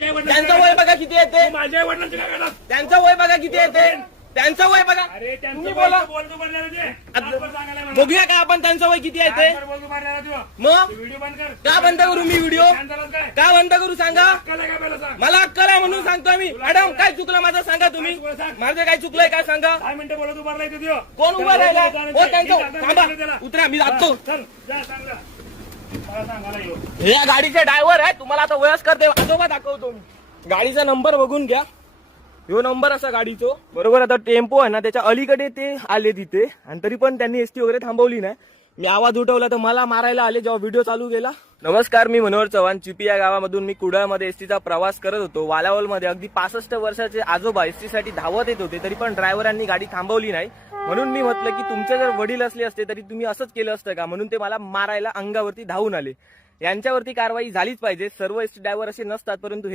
त्यांचं वय बघा किती येते, माझ्या वडिलांचे काय करतात? त्यांचं वय बघा किती येते, त्यांचं वय बघा. अरे तुम्ही बोला, बोलतो बनलेला ते बघूया का आपण त्यांचं वय किती येते. बोलतो बनलेला तू मग व्हिडिओ बंद कर. का बंद करू मी व्हिडिओ, काय का बंद करू सांगा. अक्कल आहे का पहिला सांग. मला अक्कल आहे म्हणून सांगतो मी. मॅडम काय चुकलं माझं सांगा तुम्ही, माझं काय चुकलंय काय सांगा. 10 मिनिटं बोलत उभारलाय तो देव. कोण उभा राहिला हो त्यांचं, थांबा त्याला. उतरा मी जातो. चल जा सांगा मला सांगायला येऊ. हे या गाडीचे ड्रायव्हर आहे, तुम्हाला आता वयस्कर ते आजोबा दाखवतो मी. गाडीचा नंबर बघून घ्या, ह्यो नंबर असा गाडीचो बरोबर. आता टेम्पो आहे ना त्याच्या अलीकडे ते आले तिथे, आणि तरी पण त्यांनी एसटी वगैरे थांबवली नाही. मी आवाज उठवला तर मला मारायला आले जेव्हा व्हिडिओ चालू केला. नमस्कार, मी मनोहर चव्हाण. चिपी या गावामधून मी कुडाळमध्ये एसटीचा प्रवास करत होतो. वालावलमध्ये अगदी 65 वर्षाचे आजोबा एसटीसाठी धावत येत होते, तरी पण ड्रायव्हरांनी गाडी थांबवली नाही. म्हणून मी म्हटलं की तुमचे जर वडील असले असते तरी तुम्ही असंच केलं असतं का, म्हणून ते मला मारायला अंगावरती धावून आले. यांच्यावरती कारवाई झालीच पाहिजे. सर्व एसटी ड्रायव्हर असे नसतात, परंतु